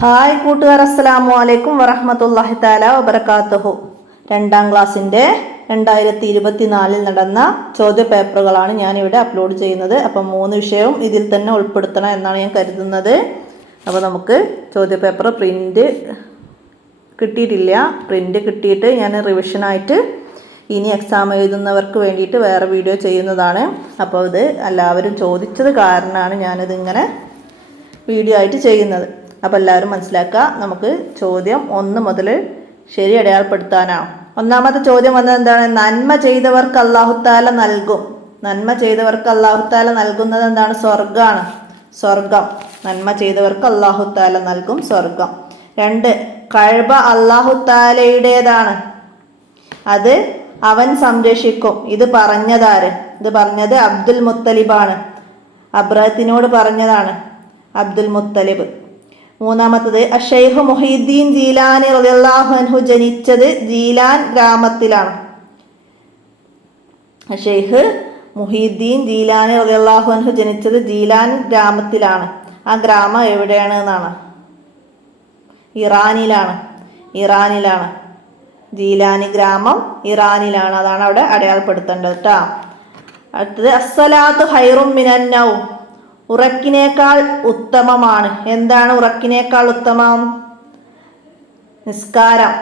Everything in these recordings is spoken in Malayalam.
ഹായ് കൂട്ടുകാർ, അസ്സലാമു അലൈക്കും വറഹ്മത്തുള്ളാഹി തആല വബറകാതുഹു. 2ാം ക്ലാസ്സിൻ്റെ 2024 നടന്ന ചോദ്യ പേപ്പറുകളാണ് ഞാനിവിടെ അപ്ലോഡ് ചെയ്യുന്നത്. അപ്പം 3 വിഷയവും ഇതിൽ തന്നെ ഉൾപ്പെടുത്തണം എന്നാണ് ഞാൻ കരുതുന്നത്. അപ്പോൾ നമുക്ക് ചോദ്യ പേപ്പർ പ്രിൻ്റ് കിട്ടിയിട്ടില്ല. പ്രിൻ്റ് കിട്ടിയിട്ട് ഞാൻ റിവിഷനായിട്ട് ഇനി എക്സാം എഴുതുന്നവർക്ക് വേണ്ടിയിട്ട് വേറെ വീഡിയോ ചെയ്യുന്നതാണ്. അപ്പോൾ ഇത് എല്ലാവരും ചോദിച്ചത് കാരണമാണ് ഞാനിതിങ്ങനെ വീഡിയോ ആയിട്ട് ചെയ്യുന്നത്. അപ്പോൾ എല്ലാവരും മനസ്സിലാക്കുക. നമുക്ക് ചോദ്യം 1 മുതൽ ശരി അടയാളപ്പെടുത്താനാണ്. ഒന്നാമത്തെ ചോദ്യം വന്നത് എന്താണ്? നന്മ ചെയ്തവർക്ക് അല്ലാഹു തആല നൽകും. നന്മ ചെയ്തവർക്ക് അല്ലാഹു തആല നൽകുന്നത് എന്താണ്? സ്വർഗ്ഗമാണ്. സ്വർഗം. നന്മ ചെയ്തവർക്ക് അല്ലാഹു തആല നൽകും സ്വർഗം. 2, കഅബ അല്ലാഹു തആലയുടേതാണ്, അത് അവൻ സംരക്ഷിക്കും. ഇത് പറഞ്ഞതാര്? ഇത് പറഞ്ഞത് അബ്ദുൽ മുത്തലിബാണ്. അബ്രഹത്തിനോട് പറഞ്ഞതാണ് അബ്ദുൽ മുത്തലിബ്. 3, അഷൈഖ് മുഹീദ്ദീൻ ജീലാനി റളിയല്ലാഹു അൻഹു ജനിച്ചത് ജീലാൻ ഗ്രാമത്തിലാണ്. അഷൈഖ് മുഹീദ്ദീൻ ജീലാനി റളിയല്ലാഹു അൻഹു ജനിച്ചത് ജീലാൻ ഗ്രാമത്തിലാണ്. ആ ഗ്രാമം എവിടെയാണ് എന്നാണ്? ഇറാനിലാണ്. ഇറാനിലാണ്. ജീലാനി ഗ്രാമം ഇറാനിലാണ്. അതാണ് അവിടെ അടയാളപ്പെടുത്തേണ്ടത് കേട്ടോ. അടുത്തത് അസ്സലാത്തു ഖൈറും മിനൻ നൗം, ഉറക്കിനേക്കാൾ ഉത്തമമാണ്. എന്താണ് ഉറക്കിനേക്കാൾ ഉത്തമം? നിസ്കാരം.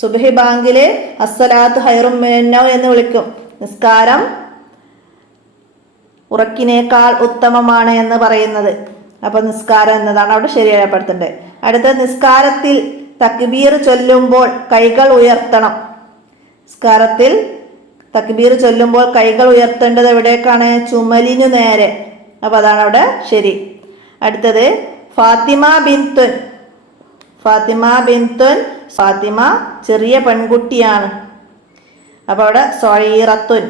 സുബ്ഹി ബാങ്കില് അസ്സലാത്തു ഖൈറും മിനൻ നൗം എന്ന് വിളിക്കും. നിസ്കാരം ഉറക്കിനേക്കാൾ ഉത്തമമാണ് എന്ന് പറയുന്നത്. അപ്പൊ നിസ്കാരം എന്നതാണ് അവിടെ ശരിയായപ്പെടുത്തേണ്ടത്. അടുത്ത, നിസ്കാരത്തിൽ തക്ബീർ ചൊല്ലുമ്പോൾ കൈകൾ ഉയർത്തണം. നിസ്കാരത്തിൽ തക്ബീർ ചൊല്ലുമ്പോൾ കൈകൾ ഉയർത്തേണ്ടത് എവിടേക്കാണ്? ചുമലിനു നേരെ. അപ്പൊ അതാണ് അവിടെ ശരി. അടുത്തത്, ഫാത്തിമ ബിൻതുൻ. ഫാത്തിമ ബിൻതുൻ, ഫാത്തിമ ചെറിയ പെൺകുട്ടിയാണ്. അപ്പൊ അവിടെ സൊഈറത്തുൻ.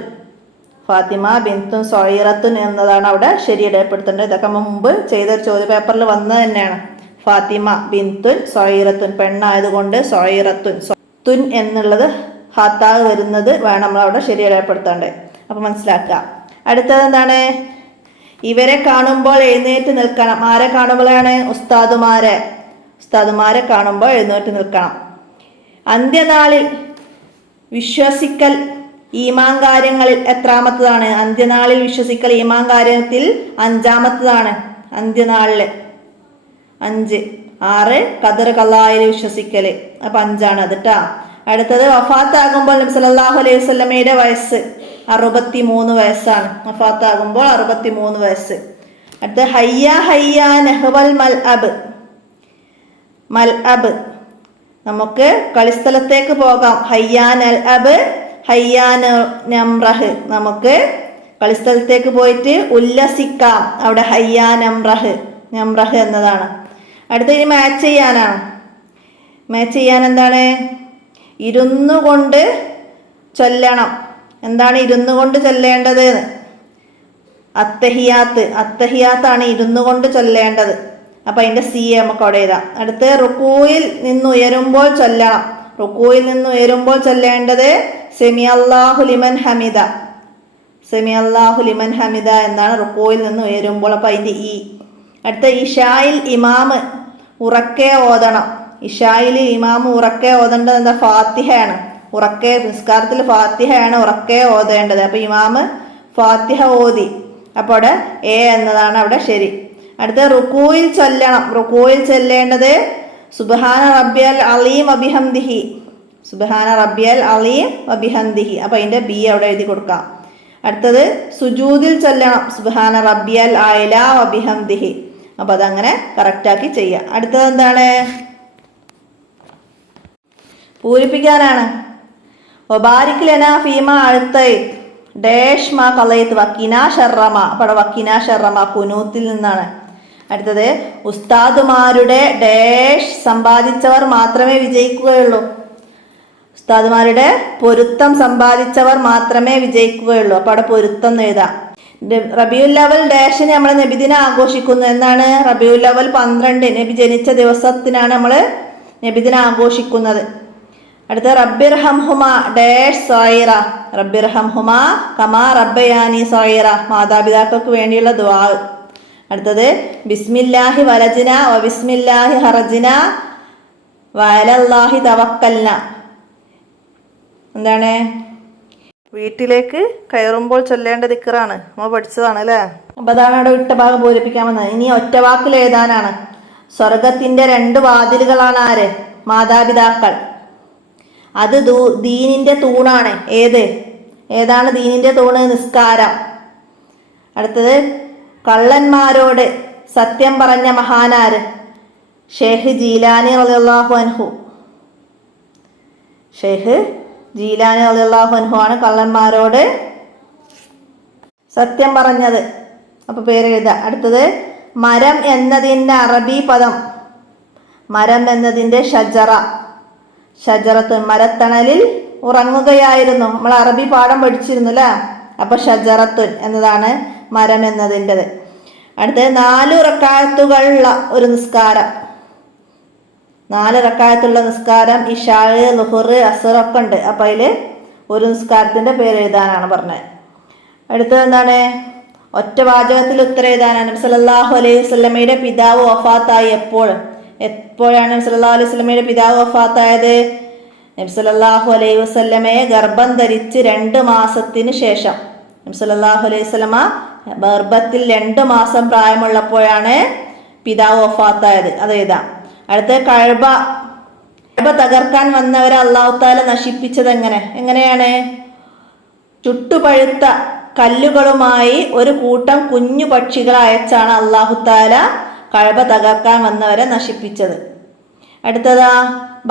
ഫാത്തിമ ബിൻതുൻ സൊഈറത്തുൻ എന്നതാണ് അവിടെ ശരി ഇടപെടുത്തേണ്ടത്. ഇതൊക്കെ മുമ്പ് ചെയ്ത ചോദ്യ പേപ്പറിൽ വന്നത് തന്നെയാണ്. ഫാത്തിമ ബിൻതുൻ സൊഈറത്തുൻ, പെണ്ണായതുകൊണ്ട് സൊഈറത്തുൻ. തുൻ എന്നുള്ളത് ഹാത്താവ് വരുന്നത് വേണം നമ്മളവിടെ ശരി ഇടപെടുത്തേണ്ടത്. അപ്പൊ മനസ്സിലാക്കുക. അടുത്തത് എന്താണ്? ഇവരെ കാണുമ്പോൾ എഴുന്നേറ്റ് നിൽക്കണം. ആരെ കാണുമ്പോഴാണ്? ഉസ്താദുമാരെ. ഉസ്താദുമാരെ കാണുമ്പോൾ എഴുന്നേറ്റ് നിൽക്കണം. അന്ത്യനാളിൽ വിശ്വസിക്കൽ ഈമാൻ കാര്യങ്ങളിൽ എത്രാമത്തതാണ്? അന്ത്യനാളിൽ വിശ്വസിക്കൽ ഈമാൻ കാര്യത്തിൽ 5-ാമത്തതാണ്. അന്ത്യനാളില് 5. 6 ഖദർ ഖലായിൽ വിശ്വസിക്കല്. അപ്പൊ 5ആണ് അത് ട്ടാ. അടുത്തത്, വഫാത്താകുമ്പോൾ നബി സല്ലല്ലാഹു അലൈഹി വസല്ലമയുടെ വയസ്സ് 63 വയസ്സാണ്. വഫാത്താകുമ്പോൾ 63 വയസ്സ്. അടുത്ത, ഹയ്യ ഹയ്യ നഹ്വൽ മൽഅബ്. മൽഅബ്, നമുക്ക് കളിസ്ഥലത്തേക്ക് പോകാം. ഹയ്യാൻ അൽ അബ് ഹയ്യാൻ നംറഹ്, നമുക്ക് കളിസ്ഥലത്തേക്ക് പോയിട്ട് ഉല്ലസിക്കാം. അവിടെ ഹയ്യാൻ നംറഹ്, നംറഹ് എന്നതാണ്. അടുത്ത, ഇനി മാച്ച് ചെയ്യാനാണ്. മാച്ച് ചെയ്യാൻ എന്താണ്? ഇരുന്നു കൊണ്ട് ചൊല്ലണം. എന്താണ് ഇരുന്നു കൊണ്ട് ചൊല്ലേണ്ടത്? അത്തഹിയാത്ത്. അത്തഹിയാത്താണ് ഇരുന്നു കൊണ്ട് ചൊല്ലേണ്ടത്. അപ്പൊ അതിന്റെ സി നമുക്ക് അവിടെ എഴുതാം. അടുത്ത്, റുക്കൂയിൽ നിന്ന് ഉയരുമ്പോൾ ചൊല്ലണം. റുക്കൂയിൽ നിന്ന് ഉയരുമ്പോൾ ചൊല്ലേണ്ടത് സെമി അല്ലാഹു ലിമൻ ഹമിദ. സെമി അല്ലാഹു ലിമൻ ഹമിദ എന്നാണ് റുക്കൂയിൽ നിന്ന് ഉയരുമ്പോൾ. അപ്പൊ അതിന്റെ ഈ. അടുത്ത, ഇഷായിൽ ഇമാമ് ഉറക്കെ ഓതണം. ഇഷായിൽ ഇമാമ് ഉറക്കെ ഓതേണ്ടത് എന്താ? ഫാത്തിഹയാണ്. ഉറക്കെ നിസ്കാരത്തിൽ ഫാത്തിഹയാണ് ഉറക്കെ ഓതേണ്ടത്. അപ്പൊ ഇമാമ് ഫാത്തിഹ ഓതി. അപ്പോൾ അവിടെ എ എന്നതാണ് അവിടെ ശരി. അടുത്ത, റുക്കൂയിൽ ചൊല്ലണം. റുക്കൂയിൽ ചൊല്ലേണ്ടത് സുബ്ഹാന റബ്ബിയൽ അലീം വബിഹംദിഹി. സുബ്ഹാന റബ്ബിയൽ അലീം വബിഹംദിഹി. അപ്പൊ അതിന്റെ ബി അവിടെ എഴുതി കൊടുക്കാം. അടുത്തത്, സുജൂദിൽ ചൊല്ലണം. സുബ്ഹാന റബ്ബിയൽ അഅല വബിഹംദിഹി. അപ്പൊ അതങ്ങനെ കറക്റ്റാക്കി ചെയ്യാം. അടുത്തത് എന്താണ്? പൂരിപ്പിക്കാനാണ്. വബാരിക് ലനാ ഫീമ അഴ്തൈത് ഡാഷ് മാ ഖളൈത് വക്കിനാ ശർറമ. അപ്പോൾ വക്കിനാ ശർറമ കുനൂത്തിൽ നിന്നാണ്. അടുത്തത്, ഉസ്താദുമാരുടെ ഡാഷ് സമ്പാദിച്ചവർ മാത്രമേ വിജയിക്കുകയുള്ളൂ. ഉസ്താദുമാരുടെ പൊരുത്തം സമ്പാദിച്ചവർ മാത്രമേ വിജയിക്കുകയുള്ളൂ. അപ്പോൾ അവിടെ പൊരുത്തം എഴുതാം. റബിയുൽ അവൽ ഡാഷിന് നമ്മൾ നബിദിനം ആഘോഷിക്കുന്നു. എന്നാണ്? റബിയുൽ അവൽ 12 നബി ജനിച്ച ദിവസത്തിനാണ് നമ്മൾ നബിദിനം ആഘോഷിക്കുന്നത്. അടുത്ത, റബ്ബിർഹംഹുമ ഡാഷ് സോയിറ. റബ്ബിർഹംഹുമ കമാ റബ്ബയാനി സോയിറ, മാതാപിതാക്കൾക്ക് വേണ്ടിയുള്ള ദുആ. അടുത്തത് ബിസ്മില്ലാഹി വലജ്ന വ ബിസ്മില്ലാഹി ഹറജ്ന വഅലല്ലാഹി തവക്കൽന. എന്താണ്? വീട്ടിലേക്ക് കയറുമ്പോൾ ചൊല്ലേണ്ട ദിക്റാണ്. നമ്മൾ പഠിച്ചതാണ് അല്ലേ? അപ്പൊ അതാണ് അവിടെ വിട്ട ഭാഗം പൂരിപ്പിക്കാൻ വന്നത്. ഇനി ഒറ്റ വാക്കിൽ എഴുതാനാണ്. സ്വർഗത്തിന്റെ 2 വാതിലുകളാണ് ആര്? മാതാപിതാക്കൾ. അത് ദീനിന്റെ തൂണാണ്. ഏതാണ് ദീനിന്റെ തൂണ്? നിസ്കാരം. അടുത്തത് കള്ളന്മാരോട് സത്യം പറഞ്ഞ മഹാനാര്? ഷെയ്ഖ് ജീലാനി റളിയല്ലാഹു അൻഹു. ഷെയ്ഖ് ജീലാനി റളിയല്ലാഹു അൻഹു ആണ് കള്ളന്മാരോട് സത്യം പറഞ്ഞത്. അപ്പൊ പേര് എഴുതുക. അടുത്തത് മരം എന്നതിൻ്റെ അറബി പദം. മരം എന്നതിൻ്റെ ഷജറ. ഷജറത്തുൻ, മരത്തണലിൽ ഉറങ്ങുകയായിരുന്നു. നമ്മൾ അറബി പാഠം പഠിച്ചിരുന്നു അല്ലേ? അപ്പൊ ഷജറത്തുൻ എന്നതാണ് മരം എന്നതിൻ്റെത്. അടുത്തത് 4 റക്അത്തുകളുള്ള ഒരു നിസ്കാരം. 4 റക്അത്തുള്ള നിസ്കാരം ഇശാ, ളുഹർ, അസ്ർ ഒക്കെ ഉണ്ട്. അപ്പൊ അതിൽ ഒരു നിസ്കാരത്തിന്റെ പേര് എഴുതാനാണ് പറഞ്ഞത്. അടുത്തത് എന്താണ്? ഒറ്റ വാചകത്തിൽ ഉത്തരം എഴുതാനാണ്. നബി സല്ലല്ലാഹു അലൈഹി വസല്ലമയുടെ പിതാവ് വഫാത്തായി എപ്പോഴാണ് നബി സല്ലല്ലാഹു അലൈഹി വസല്ലമയുടെ പിതാവ് വഫാത്തായത്? നബി സല്ലല്ലാഹു അലൈഹി വസല്ലമയെ ഗർഭം ധരിച്ച് 2 മാസത്തിന് ശേഷം. നബി സല്ലല്ലാഹു അലൈഹി വസല്ലമ ഗർഭത്തിൽ 2 മാസം പ്രായമുള്ളപ്പോഴാണ് പിതാവ് വഫാത്തായത്. അത് എഴുതാം. അടുത്ത കഅബ തകർക്കാൻ വന്നവരെ അല്ലാഹു തആല നശിപ്പിച്ചത് എങ്ങനെയാണ്? ചുട്ടുപഴുത്ത കല്ലുകളുമായി ഒരു കൂട്ടം കുഞ്ഞു പക്ഷികളെ അയച്ചാണ് അല്ലാഹു തആല കഅബ തകർക്കാൻ വന്നവരെ നശിപ്പിച്ചത്. അടുത്തതാ,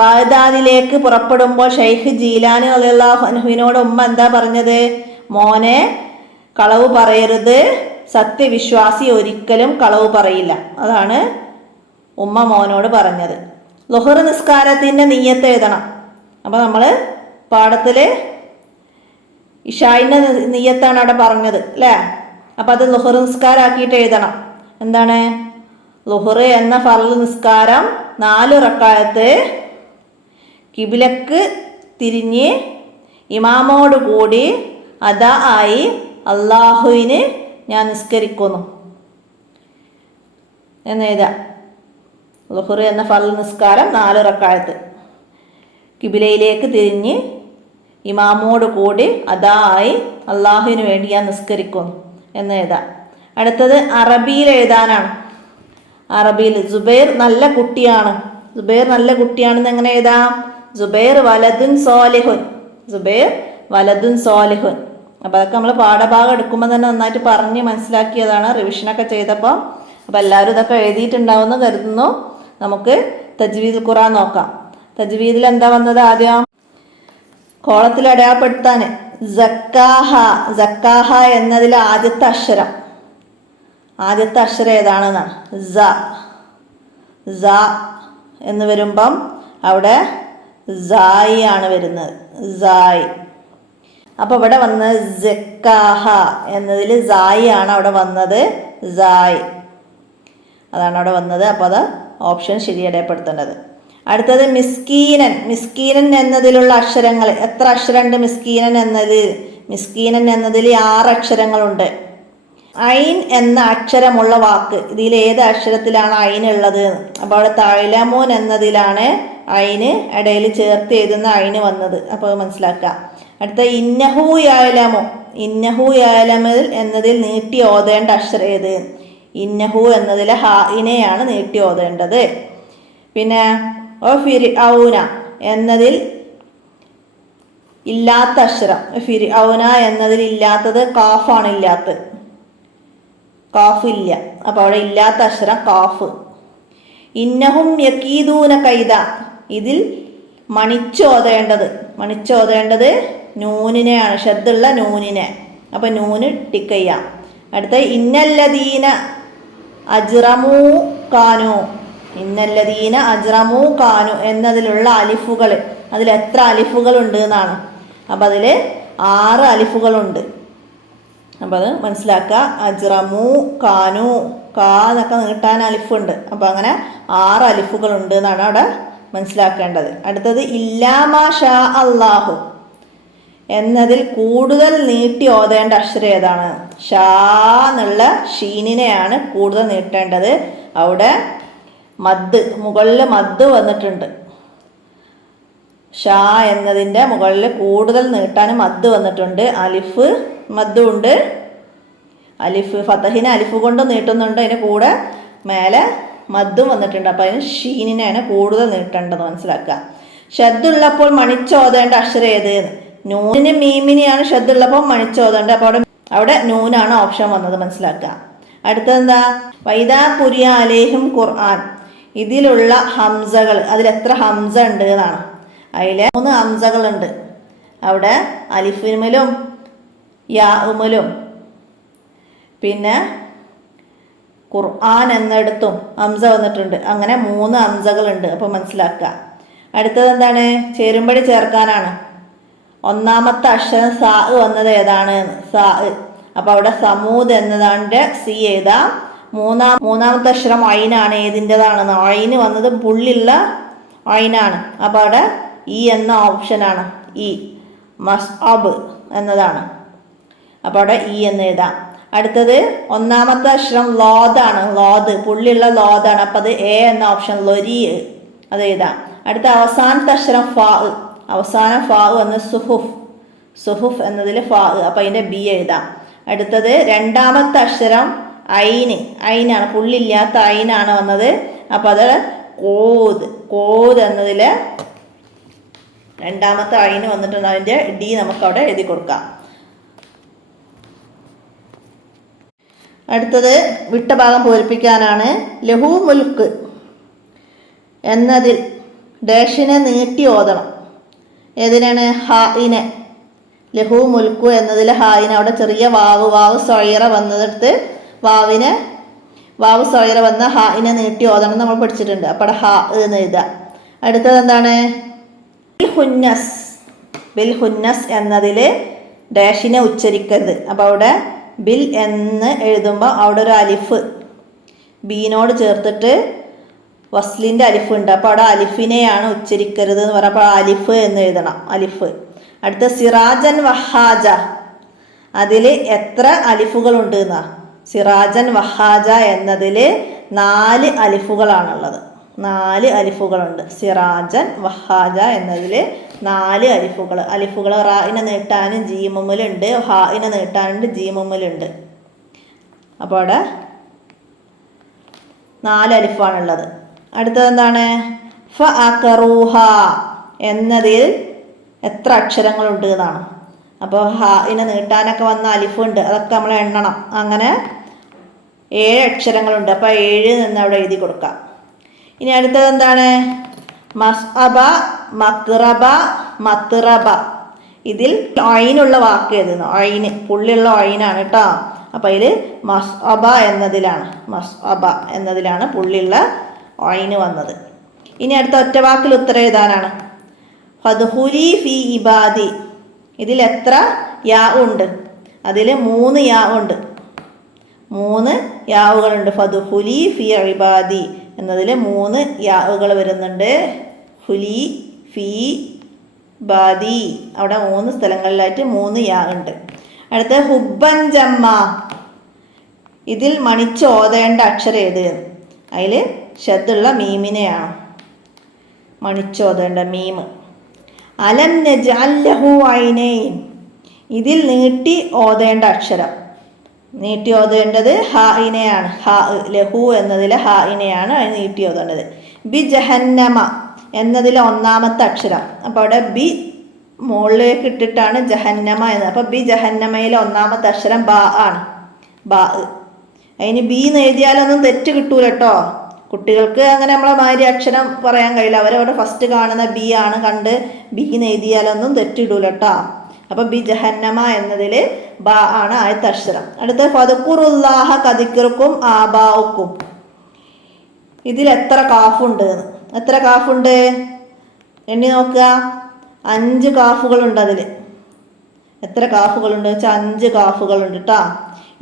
ബാഗ്ദാദിലേക്ക് പുറപ്പെടുമ്പോൾ ഷെയ്ഖ് ജീലാനി റളിയല്ലാഹു അൻഹുവിനോട് ഉമ്മ എന്താ പറഞ്ഞത്? മോനെ, കളവ് പറയരുത്, സത്യവിശ്വാസി ഒരിക്കലും കളവ് പറയില്ല. അതാണ് ഉമ്മ മോനോട് പറഞ്ഞത്. ളുഹർ നിസ്കാരത്തിന്റെ നിയ്യത്ത് എഴുതണം. അപ്പൊ നമ്മള് പാഠത്തില് ഇശായിന്റെ നിയ്യത്താണ് അവിടെ പറഞ്ഞത് അല്ലേ? അപ്പൊ അത് ളുഹർ നിസ്കാരാക്കിയിട്ട് എഴുതണം. എന്താണ്? ളുഹർ എന്ന ഫർള് നിസ്കാരം 4 റക്അത്ത് കിബിലക്ക് തിരിഞ്ഞ് ഇമാമോട് കൂടി അദാ ആയി അള്ളാഹുവിന് ഞാൻ നിസ്കരിക്കുന്നു എന്നെഴുതാം. ളുഹർ എന്ന ഫർള് നിസ്കാരം 4 റക്അത്ത് കിബിലയിലേക്ക് തിരിഞ്ഞ് ഇമാമോട് കൂടി അദാ ആയി അള്ളാഹുവിന് വേണ്ടി ഞാൻ നിസ്കരിക്കുന്നു എന്നെഴുതാം. അടുത്തത് അറബിയിൽ എഴുതാനാണ്. അറബിയിൽ സുബൈർ നല്ല കുട്ടിയാണ്. സുബൈർ നല്ല കുട്ടിയാണെന്ന് എങ്ങനെ എഴുതാം? സുബൈർ വലദുൻ സോലിഹുൻ. സുബൈർ വലദുൻ സോലിഹുൻ. അപ്പം അതൊക്കെ നമ്മൾ പാഠഭാഗം എടുക്കുമ്പോൾ തന്നെ നന്നായിട്ട് പറഞ്ഞ് മനസ്സിലാക്കിയതാണ് റിവിഷനൊക്കെ ചെയ്തപ്പോൾ. അപ്പം എല്ലാവരും ഇതൊക്കെ എഴുതിയിട്ടുണ്ടാവുമെന്ന് കരുതുന്നു. നമുക്ക് തജ്വീദുൽ ഖുർആൻ നോക്കാം. തജ്വീദിൽ എന്താ വന്നത്? ആദ്യം കോളത്തിൽ അടയാളപ്പെടുത്താൻ സക്കാഹ. സക്കാഹ എന്നതിൽ ആദ്യത്തെ അക്ഷരം ഏതാണെന്നാണ്? സ എന്ന് വരുമ്പം അവിടെ സായി ആണ് വരുന്നത്. സായി. അപ്പൊ ഇവിടെ വന്ന് സക്കാഹ എന്നതിൽ സായി ആണ് അവിടെ വന്നത്. സായി അതാണ് അവിടെ വന്നത്. അപ്പോൾ അത് ഓപ്ഷൻ ശരി അടയാളപ്പെടുത്തേണ്ടത്. അടുത്തത് മിസ്കീനൻ. മിസ്കീനൻ എന്നതിലുള്ള അക്ഷരങ്ങൾ എത്ര അക്ഷരമുണ്ട്? മിസ്കീനൻ എന്നതിൽ 6 അക്ഷരങ്ങളുണ്ട്. ഐൻ എന്ന അക്ഷരമുള്ള വാക്ക് ഇതിൽ ഏത് അക്ഷരത്തിലാണ് ഐൻ ഉള്ളത്? അപ്പോൾ അവിടെ തഅലമൂൻ എന്നതിലാണ് ഐന് ഇടയിൽ ചേർത്ത് എഴുതുന്ന ഐന് വന്നത്. അപ്പോൾ മനസ്സിലാക്കുക. അടുത്ത ഇന്നഹു യഅലമു. ഇന്നഹു യഅലമു എന്നതിൽ നീട്ടി ഓതേണ്ട അക്ഷരം ഏത്? ഇന്നഹു എന്നതിലെ ഹാഇനെയാണ് നീട്ടി ഓതേണ്ടത്. പിന്നെ ഫിർഔന എന്നതിൽ ഇല്ലാത്ത അക്ഷരം. ഫിർഔന എന്നതിൽ ഇല്ലാത്തത് കാഫാണ്. ഇല്ലാത്തത് കാഫ് ഇല്ല. അപ്പോൾ അവിടെ ഇല്ലാത്ത അക്ഷരം കാഫ്. ഇന്നഹും യകീദൂന കൈദ. ഇതിൽ മണിച്ചോതേണ്ടത് നൂനിനെയാണ്. ഷദ്ദുള്ള നൂനിനെ. അപ്പൊ നൂന് ടിക്ക് ചെയ്യാം. അടുത്ത ഇന്നല്ലദീന അജ്റമൂ കാനു. ഇന്നല്ലദീന അജ്റമൂ കാനു എന്നതിലുള്ള അലിഫുകൾ, അതിൽ എത്ര അലിഫുകൾ ഉണ്ട് എന്നാണ്. അപ്പം അതിൽ 6 അലിഫുകളുണ്ട്. അപ്പം അത് മനസ്സിലാക്കുക. അജ്റമൂ കാനു, കാ എന്നൊക്കെ നീട്ടാൻ അലിഫുണ്ട്. അപ്പം അങ്ങനെ 6 അലിഫുകളുണ്ട് എന്നാണ് അവിടെ മനസ്സിലാക്കേണ്ടത്. അടുത്തത് ഇല്ലാ മാ ഷാ അല്ലാഹു എന്നതിൽ കൂടുതൽ നീട്ടി ഓതേണ്ട അക്ഷരം ഏതാണ്? ഷാ എന്നുള്ള ഷീനിനെയാണ് കൂടുതൽ നീട്ടേണ്ടത്. അവിടെ മദ്, മുകളിൽ മദ് വന്നിട്ടുണ്ട്. ഷാ എന്നതിൻ്റെ മുകളിൽ കൂടുതൽ നീട്ടാൻ മദ് വന്നിട്ടുണ്ട്. അലിഫ് മദ്ദും ഉണ്ട്. അലിഫ് ഫതഹിനെ അലിഫ് കൊണ്ട് നീട്ടുന്നുണ്ട്, അതിന് കൂടെ മേലെ മദ്ദും വന്നിട്ടുണ്ട്. അപ്പോൾ അതിന് ഷീനിനെയാണ് കൂടുതൽ നീട്ടേണ്ടത്, മനസ്സിലാക്കുക. ഷദ്ദുള്ളപ്പോൾ മണിച്ചോതേണ്ട അക്ഷരം ഏത്? നൂനിന് മീമിനെയാണ് ഷദ്ദുള്ളപ്പോൾ മണിച്ചോതേണ്ടത്. അപ്പോൾ അവിടെ നൂനാണ് ഓപ്ഷൻ വന്നത്, മനസ്സിലാക്കുക. അടുത്തതെന്താ? വൈദാ കുരിയ അലൈഹിം ഖുർആൻ. ഇതിലുള്ള ഹംസകൾ, അതിലെത്ര ഹംസ ഉണ്ട് എന്നാണ്. അതിൽ 3 ഹംസകളുണ്ട്. അവിടെ അലിഫിനുമലും യാഉമലും പിന്നെ ഖുർആൻ എന്നിടത്തും ഹംസ വന്നിട്ടുണ്ട്. അങ്ങനെ 3 ഹംസകളുണ്ട്. അപ്പോൾ മനസ്സിലാക്കുക. അടുത്തത് എന്താണ്? ചേരുമ്പടി ചേർക്കാനാണ്. ഒന്നാമത്തെ അക്ഷരം സാ വന്നത് ഏതാണ്? സാ. അപ്പോൾ അവിടെ സമൂദ് എന്നതാണ്ട് സി എഴുതാം. മൂന്നാമത്തെ അക്ഷരം ഐനാണ്. ഏതിൻ്റെതാണെന്ന്? ഐന് വന്നത് പുള്ളിയുള്ള ഐനാണ്. അപ്പോൾ അവിടെ ഇ എന്ന ഓപ്ഷനാണ്. ഇ മസ്അബ് എന്നതാണ്. അപ്പോൾ അവിടെ ഇ എന്ന് എഴുതാം. അടുത്തത് ഒന്നാമത്തെ അക്ഷരം ലോദാണ്. ലോദ് പുള്ളിയുള്ള ലോദാണ്. അപ്പം അത് എ എന്ന ഓപ്ഷൻ, ലൊരി, അത് എഴുതാം. അടുത്ത അവസാനത്തെ അക്ഷരം ഫാ. അവസാനം ഫാ വന്ന് സുഹുഫ്. സുഹുഫ് എന്നതിൽ ഫാ. അപ്പം അതിൻ്റെ ബി എഴുതാം. അടുത്തത് രണ്ടാമത്തെ അക്ഷരം ഐന്. ഐനാണ്, പുള്ളില്ലാത്ത ഐനാണ് വന്നത്. അപ്പം അത് കോദ്. കോദ് എന്നതിൽ രണ്ടാമത്തെ ഐന് വന്നിട്ടുണ്ട്. അതിൻ്റെ ഡി നമുക്കവിടെ എഴുതി കൊടുക്കാം. അടുത്തത് വിട്ട ഭാഗം പൂരിപ്പിക്കാനാണ്. ലഹു മുൽക്ക് എന്നതിൽ ഡാഷിനെ നീട്ടി ഓതണം. ഏതിനാണ്? ഹായിനെ. ലഹു മുൽക്കു എന്നതിൽ ഹായിന് അവിടെ ചെറിയ വാവ് സൊയറ വന്നതെടുത്ത് വാവ് സൊയറ വന്ന ഹായിനെ നീട്ടി ഓതണം നമ്മൾ പഠിച്ചിട്ടുണ്ട്. അപ്പോൾ ഹാ എന്ന് എഴുതുക. അടുത്തത് എന്താണ്? ബിൽ ഹുന്നസ് എന്നതിൽ ഡാഷിനെ ഉച്ചരിക്കരുത്. അപ്പോൾ അവിടെ ബിൽ എന്ന് എഴുതുമ്പോൾ അവിടെ ഒരു അലിഫ് ബീനോട് ചേർത്തിട്ട് വസ്ലിൻ്റെ അലിഫ് ഉണ്ട്. അപ്പോൾ അവിടെ അലിഫിനെയാണ് ഉച്ചരിക്കരുത് എന്ന് പറയുമ്പോൾ അലിഫ് എന്ന് എഴുതണം. അലിഫ്. അടുത്ത സിറാജൻ വഹാജ. അതിൽ എത്ര അലിഫുകളുണ്ട് എന്നാ? സിറാജൻ വഹാജ എന്നതിൽ 4 അലിഫുകളാണുള്ളത്. 4 അലിഫുകളുണ്ട്. സിറാജൻ വഹാജ എന്നതിൽ 4 അലിഫുകൾ റായിനെ നീട്ടാനും ജീമുമ്മിലുണ്ട്, ഹായിനെ നീട്ടാനുണ്ട്, ജീമുമ്മിലുണ്ട്. അപ്പോൾ അവിടെ 4 അലിഫാണുള്ളത്. അടുത്തത് എന്താണ്? ഫ അഖറൂഹ എന്നതിൽ എത്ര അക്ഷരങ്ങളുണ്ട് എന്നാണ്. അപ്പോൾ ഹായിനെ നീട്ടാനൊക്കെ വന്ന അലിഫുണ്ട്, അതൊക്കെ നമ്മൾ എണ്ണണം. അങ്ങനെ 7 അക്ഷരങ്ങളുണ്ട്. അപ്പോൾ 7 നിന്ന് അവിടെ എഴുതി കൊടുക്കാം. ഇനി അടുത്തത് എന്താണ്? മസ്അബ, മക്റബ, മത്രബ. ഇതിൽ ഐനുള്ള വാക്ക് ഏതെന്ന്? ഐന് പുള്ളിയുള്ള ഐനാണ് കേട്ടോ. അപ്പം അതിൽ മസ്അബ എന്നതിലാണ് പുള്ളിയുള്ള ഐന് വന്നത്. ഇനി അടുത്ത ഒറ്റ വാക്കിൽ ഉത്തരം എഴുതാനാണ്. ഫദ്ഖുലി ഫി ഇബാദി. ഇതിൽ എത്ര യാ ഉണ്ട്? അതിൽ 3 യാ ഉണ്ട്. 3 യാവുകളുണ്ട്. ഫദ്ഖുലി ഫി ഇബാദി എന്നതിൽ 3 യാവുകൾ വരുന്നുണ്ട്. ഹുലി, ഫി, ബാദി. അവിടെ 3 സ്ഥലങ്ങളിലായിട്ട് 3 യാ ഉണ്ട്. അടുത്ത ഹുബ്ബൻ ജമ്മ. ഇതിൽ മണിച്ച് ഓതേണ്ട അക്ഷരം ഏത്? അതിൽ ഷദ്ദുള്ള മീമിനെയാണ് മണിച്ചോതേണ്ട, മീമ്. അലം നജ്അൽ ലഹു ഐനൈൻ. ഇതിൽ നീട്ടി ഓതേണ്ട അക്ഷരം, നീട്ടി ഓതേണ്ടത് ഹായിനെയാണ്. ഹാ. ലഹു എന്നതിലെ ഹായിനെയാണ് അതിന് നീട്ടി ഓതേണ്ടത്. ബി ജഹന്നമ എന്നതിലെ ഒന്നാമത്തെ അക്ഷരം. അപ്പോൾ അവിടെ ബി മുകളിലേക്ക് ഇട്ടിട്ടാണ് ജഹന്നമ എന്നത്. അപ്പോൾ ബി ജഹന്നമയിലെ ഒന്നാമത്തെ അക്ഷരം ബാ ആണ്. ബാ. അതിന് ബി എന്ന് എഴുതിയാലൊന്നും തെറ്റ് കിട്ടൂല കേട്ടോ. കുട്ടികൾക്ക് അങ്ങനെ നമ്മളെ മാതിരി അക്ഷരം പറയാൻ കഴിയില്ല. അവരവിടെ ഫസ്റ്റ് കാണുന്ന ബി ആണ് കണ്ട് ബി എന്ന് എഴുതിയാലൊന്നും തെറ്റിടൂല കേട്ടോ. അപ്പം ബി ജഹന്നമ എന്നതിൽ ബാ ആണ് ആദ്യത്തെ അക്ഷരം. അടുത്ത ഫദ്കുറുല്ലാഹ കദിക്റുക്കും ആബാഉക്കും. ഇതിൽ എത്ര കാഫുണ്ട്? എത്ര കാഫുണ്ട് എണ്ണി നോക്കുക. 5 കാഫുകളുണ്ട്. അതിൽ എത്ര കാഫുകളുണ്ട് വെച്ചാൽ 5 കാഫുകളുണ്ട് കേട്ടോ.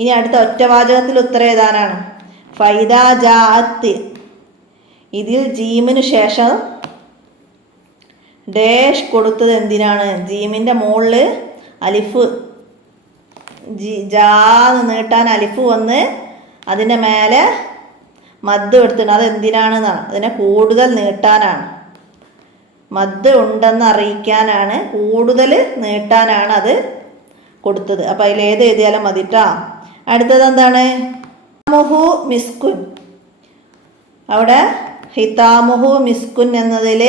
ഇനി അടുത്ത ഒറ്റവാചകത്തിൽ ഉത്തരം എഴുതാനാണ്. ഫൈദാ ജാഅത്ത്. ഇതിൽ ജീമിന് ശേഷം ഡാഷ് കൊടുത്തത് എന്തിനാണ്? ജീമിൻ്റെ മുകളിൽ അലിഫ് ജാന്ന് നീട്ടാൻ അലിഫ് വന്ന് അതിൻ്റെ മേലെ മദ് എടുത്തിട്ട് അതെന്തിനാണെന്നാണ്, അതിനെ കൂടുതൽ നീട്ടാനാണ്. മദ് ഉണ്ടെന്ന് അറിയിക്കാനാണ്, കൂടുതൽ നീട്ടാനാണ് അത് കൊടുത്തത്. അപ്പം അതിലേത് എഴുതിയാലും മതിട്ടാ. അടുത്തത് എന്താണ്? ഹിതാമുഹു മിസ്കുൻ. അവിടെ ഹിതാമുഹു മിസ്കുൻ എന്നതിൽ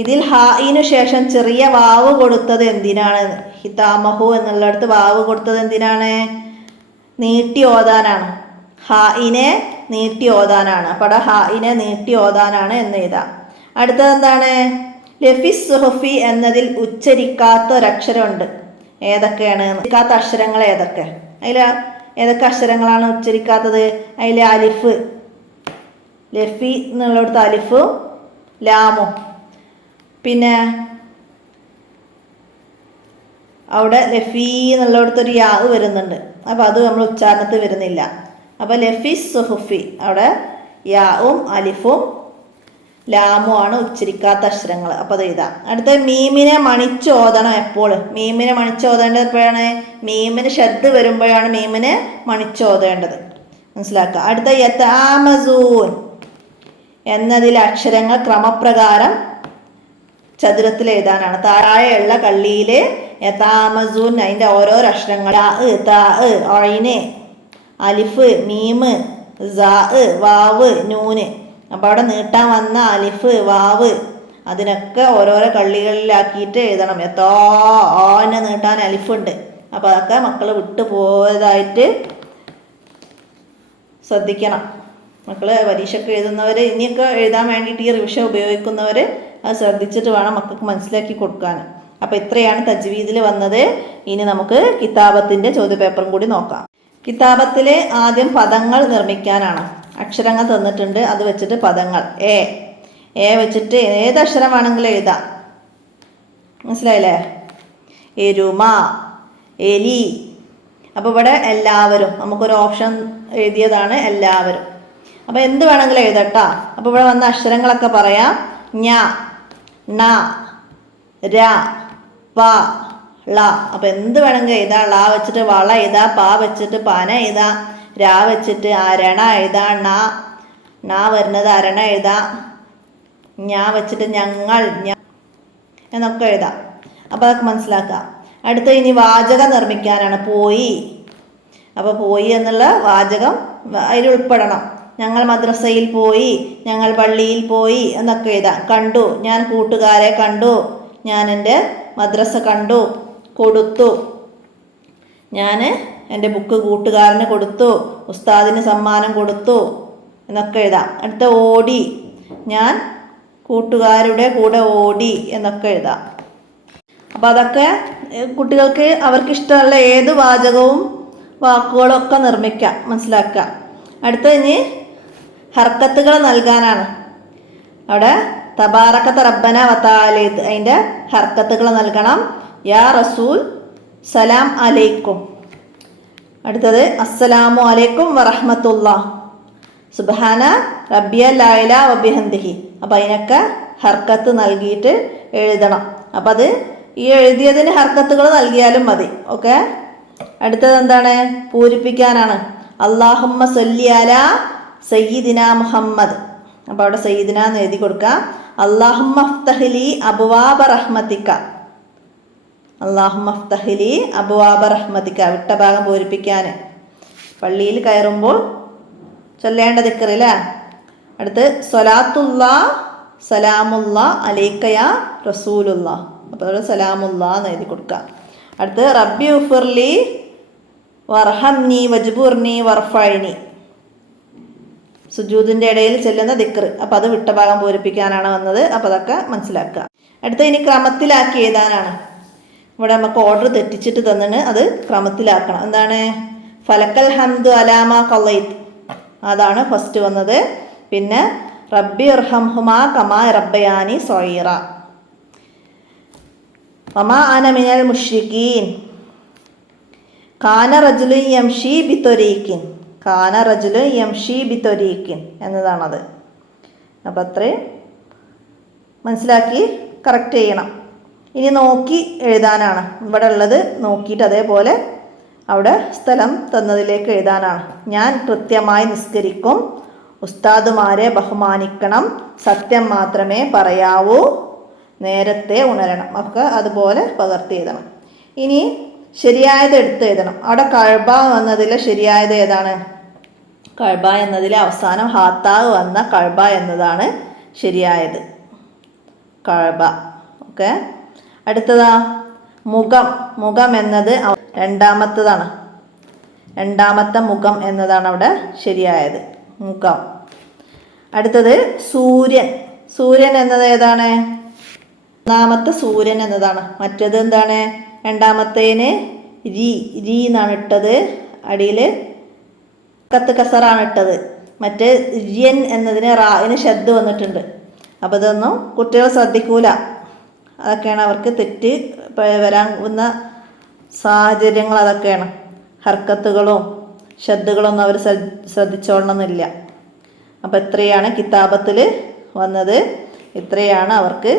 ഇതിൽ ഹായിനു ശേഷം ചെറിയ വാവ് കൊടുത്തത് എന്തിനാണ്? ഹിതാമഹു എന്നുള്ളിടത്ത് വാവ് കൊടുത്തത് എന്തിനാണ്? നീട്ടി ഓതാനാണ്. ഹായിനെ നീട്ടി ഓതാനാണ്. അപ്പം അവിടെ ഹായിനെ നീട്ടി ഓതാനാണ് എന്ന് എഴുതാം. അടുത്തത് എന്താണ്? ലഫിസ് സുഹഫി എന്നതിൽ ഉച്ചരിക്കാത്ത ഒരക്ഷരമുണ്ട്. ഏതൊക്കെയാണ് ഉച്ചരിക്കാത്ത അക്ഷരങ്ങൾ? ഏതൊക്കെ? അതിൽ ഏതൊക്കെ അക്ഷരങ്ങളാണ് ഉച്ചരിക്കാത്തത്? അതിൽ അലിഫ്, ലഫി എന്നുള്ളിടത്ത് അലിഫും ലാമും, പിന്നെ അവിടെ ലഫി എന്നുള്ളിടത്തൊരു യാ വരുന്നുണ്ട്. അപ്പം അത് നമ്മൾ ഉച്ചാരണത്തിൽ വരുന്നില്ല. അപ്പം ലഫിസ് സുഹുഫി അവിടെ യാവും അലിഫും ലാമുമാണ് ഉച്ചരിക്കാത്ത അക്ഷരങ്ങൾ. അപ്പം അത് എഴുതാം. അടുത്ത മീമിനെ മണിച്ച് ഓതണം. എപ്പോൾ മീമിനെ മണിച്ച് ഓതേണ്ടത് എപ്പോഴാണ്? മീമിന് ഷദ് വരുമ്പോഴാണ് മീമിനെ മണിച്ച് ഓതേണ്ടത്. മനസ്സിലാക്കുക. അടുത്ത യതാമസൂൻ എന്നതിലെ അക്ഷരങ്ങൾ ക്രമപ്രകാരം ചതുരത്തിൽ എഴുതാനാണ്. താഴെയുള്ള കള്ളിയിൽ യതാമസൂൻ അതിൻ്റെ ഓരോരോ അക്ഷരങ്ങൾ ഐന്, അലിഫ്, മീമ്, വാവ്, നൂന്. അപ്പോൾ അവിടെ നീട്ടാൻ വന്ന അലിഫ് വാവ് അതിനൊക്കെ ഓരോരോ കള്ളികളിലാക്കിയിട്ട് എഴുതണം. ഓനെ നീട്ടാൻ അലിഫുണ്ട്. അപ്പോൾ അതൊക്കെ മക്കൾ വിട്ടു പോയതായിട്ട് ശ്രദ്ധിക്കണം. മക്കൾ പരീക്ഷയ്ക്ക് എഴുതുന്നവർ, ഇനിയൊക്കെ എഴുതാൻ വേണ്ടിയിട്ട് ഈ റിവിഷൻ ഉപയോഗിക്കുന്നവർ അത് ശ്രദ്ധിച്ചിട്ട് വേണം മക്കൾക്ക് മനസ്സിലാക്കി കൊടുക്കാൻ. അപ്പോൾ ഇത്രയാണ് തജ്വീദിൽ വന്നത്. ഇനി നമുക്ക് കിതാബത്തിൻ്റെ ചോദ്യപേപ്പറും കൂടി നോക്കാം. കിതാബത്തിൽ ആദ്യം പദങ്ങൾ നിർമ്മിക്കാനാണ്. അക്ഷരങ്ങൾ തന്നിട്ടുണ്ട്, അത് വെച്ചിട്ട് പദങ്ങൾ. എ വെച്ചിട്ട് ഏത് അക്ഷരം വേണമെങ്കിലും എഴുതാം. മനസ്സിലായില്ലേ? എരുമ, എലി. അപ്പോൾ ഇവിടെ എല്ലാവരും, നമുക്കൊരു ഓപ്ഷൻ എഴുതിയതാണ് എല്ലാവരും. അപ്പോൾ എന്ത് വേണമെങ്കിലും എഴുതട്ടാ. അപ്പോൾ ഇവിടെ വന്ന അക്ഷരങ്ങളൊക്കെ പറയാം. ഞ, ണ, ര, പ, ള. അപ്പോൾ എന്ത് വേണമെങ്കിൽ എഴുതാം. ള വെച്ചിട്ട് വള എഴുതാ, പ വെച്ചിട്ട് പന എഴുതാ, രാ വെച്ചിട്ട് അരണ എഴുതാ, ണ വരുന്നത് അരണ എഴുതാ, ഞാ വെച്ചിട്ട് ഞങ്ങൾ എന്നൊക്കെ എഴുതാം. അപ്പോൾ അതൊക്കെ മനസ്സിലാക്കാം. അടുത്ത ഇനി വാചകം നിർമ്മിക്കാനാണ്. പോയി. അപ്പോൾ പോയി എന്നുള്ള വാചകം അതിൽ ഉൾപ്പെടണം. ഞങ്ങൾ മദ്രസയിൽ പോയി, ഞങ്ങൾ പള്ളിയിൽ പോയി എന്നൊക്കെ എഴുതാം. കണ്ടു, ഞാൻ കൂട്ടുകാരെ കണ്ടു, ഞാൻ എൻ്റെ മദ്രസ കണ്ടു. കൊടുത്തു, ഞാൻ എൻ്റെ ബുക്ക് കൂട്ടുകാരന് കൊടുത്തു, ഉസ്താദിന് സമ്മാനം കൊടുത്തു എന്നൊക്കെ എഴുതാം. അടുത്ത ഓടി, ഞാൻ കൂട്ടുകാരുടെ കൂടെ ഓടി എന്നൊക്കെ എഴുതാം. അപ്പോൾ അതൊക്കെ കുട്ടികൾക്ക് അവർക്കിഷ്ടമുള്ള ഏത് വാചകവും വാക്കുകളും ഒക്കെ നിർമ്മിക്കാം, മനസ്സിലാക്കാം. അടുത്ത ഇനി ഹർക്കത്തുകൾ നൽകാനാണ്. അവിടെ തബാറക്കത റബ്ബന വതആലൈത് അതിൻ്റെ ഹർക്കത്തുകൾ നൽകണം. യാ റസൂൽ, സലാം അലൈക്കും. അടുത്തത് അസ്സലാമു അലൈക്കും വറഹ്മത്തുള്ളാഹ്, സുബ്ഹാന റബ്ബിയൽ അഅല വബിഹംദിഹി. അപ്പോൾ അതിനൊക്കെ ഹർക്കത്ത് നൽകിയിട്ട് എഴുതണം. അപ്പം അത് ഈ എഴുതിയതിന് ഹർക്കത്തുകൾ നൽകിയാലും മതി. ഓക്കെ. അടുത്തത് എന്താണ്? പൂരിപ്പിക്കാനാണ്. അല്ലാഹുമ്മ സല്ലി അലാ സയ്യിദിന മുഹമ്മദ്. അപ്പോൾ അവിടെ സയ്യിദിന എന്ന് എഴുതി കൊടുക്കാം. അല്ലാഹുമ്മ അഫ്തഹ്ലി അബ്വാബ റഹ്മതിക. അല്ലാഹുമ്മ അഫ്തഹ്ലി അബ്വാബ റഹ്മതിക. വിട്ട ഭാഗം പൂരിപ്പിക്കാൻ പള്ളിയിൽ കയറുമ്പോൾ ചൊല്ലേണ്ട ദിക്ർ അല്ലേ. അടുത്ത് സ്വലാത്തുല്ലാ സലാമുല്ലാ അലൈക യാ റസൂലുല്ലാ. അപ്പോൾ അവിടെ സലാമുല്ലാ എന്ന് എഴുതി കൊടുക്കാം. അടുത്ത് റബ്ബി ഉഫിർലി വർഹംനി വജ്ബുർനി വർഫഅനി. സുജൂദിൻ്റെ ഇടയിൽ ചെല്ലുന്ന ദിക്ർ. അപ്പോൾ അത് വിട്ട ഭാഗം പൂരിപ്പിക്കാനാണ് വന്നത്. അപ്പോൾ അതൊക്കെ മനസ്സിലാക്കുക. അടുത്ത ഇനി ക്രമത്തിലാക്കി എഴുതാനാണ്. ഇവിടെ നമുക്ക് ഓർഡർ തെറ്റിച്ചിട്ട് തന്നിട്ട് അത് ക്രമത്തിലാക്കണം. എന്താണ്? ഫലക്കൽ ഹംദു അലാമ ഖളൈത്, അതാണ് ഫസ്റ്റ് വന്നത്. പിന്നെ റബ്ബി ഇർഹംഹുമാ കമാ റബ്ബയാനി സ്വഗീറ. വമാ അന മിനൽ മുശ്രികീൻ. കാന റജുലുൻ യംഷി ബിത്വരീഖിൻ. കാന റജുലുൻ യംഷി ബിത്വരീഖിൻ എന്നതാണത്. അപ്പം അത്രയും മനസ്സിലാക്കി കറക്റ്റ് ചെയ്യണം. ഇനി നോക്കി എഴുതാനാണ് ഇവിടെ ഉള്ളത്. നോക്കിയിട്ട് അതേപോലെ അവിടെ സ്ഥലം തന്നതിലേക്ക് എഴുതാനാണ്. ഞാൻ കൃത്യമായി നിസ്കരിക്കും, ഉസ്താദുമാരെ ബഹുമാനിക്കണം, സത്യം മാത്രമേ പറയാവൂ, നേരത്തെ ഉണരണം. ഒക്കെ അതുപോലെ പകർത്തി എഴുതണം. ഇനി ശരിയായത് എടുത്ത് എഴുതണം. അവിടെ കഅബ എന്നതിലെ ശരിയായത് ഏതാണ്? കഅബ എന്നതിലെ അവസാനം ഹാത്താവ് വന്ന കഅബ എന്നതാണ് ശരിയായത്. കഅബ. ഓക്കെ. അടുത്തതാ മുഖം. മുഖം എന്നത് രണ്ടാമത്തതാണ്. രണ്ടാമത്തെ മുഖം എന്നതാണ് അവിടെ ശരിയായത്. മുഖം. അടുത്തത് സൂര്യൻ. സൂര്യൻ എന്നത് ഏതാണ്? ഒന്നാമത്തെ സൂര്യൻ എന്നതാണ്. മറ്റേത് എന്താണ്? രണ്ടാമത്തേന് രീ എന്നാണ് ഇട്ടത്. അടിയിൽ കത്ത് കസറാണ് ഇട്ടത്. മറ്റേ ര്യൻ എന്നതിന് റായിന് ശബ്ദ് വന്നിട്ടുണ്ട്. അപ്പോൾ ഇതൊന്നും കുട്ടികൾ ശ്രദ്ധിക്കൂല. അതൊക്കെയാണ് അവർക്ക് തെറ്റ് വരാവുന്ന സാഹചര്യങ്ങൾ. അതൊക്കെയാണ് ഹർക്കത്തുകളും ശബ്ദങ്ങളൊന്നും അവർ ശ്രദ്ധിച്ചോളണമെന്നില്ല. അപ്പോൾ ഇത്രയാണ് കിതാബത്തിൽ വന്നത്. ഇത്രയാണ് അവർക്ക്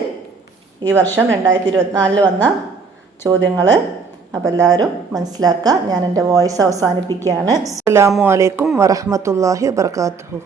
ഈ വർഷം 2024 വന്ന ചോദ്യങ്ങൾ. അപ്പോൾ എല്ലാവരും മനസ്സിലാക്കുക. ഞാൻ എൻ്റെ വോയിസ് അവസാനിപ്പിക്കുകയാണ്. അസ്സലാമു അലൈക്കും വറഹ്മത്തുള്ളാഹി വബറകാതുഹു.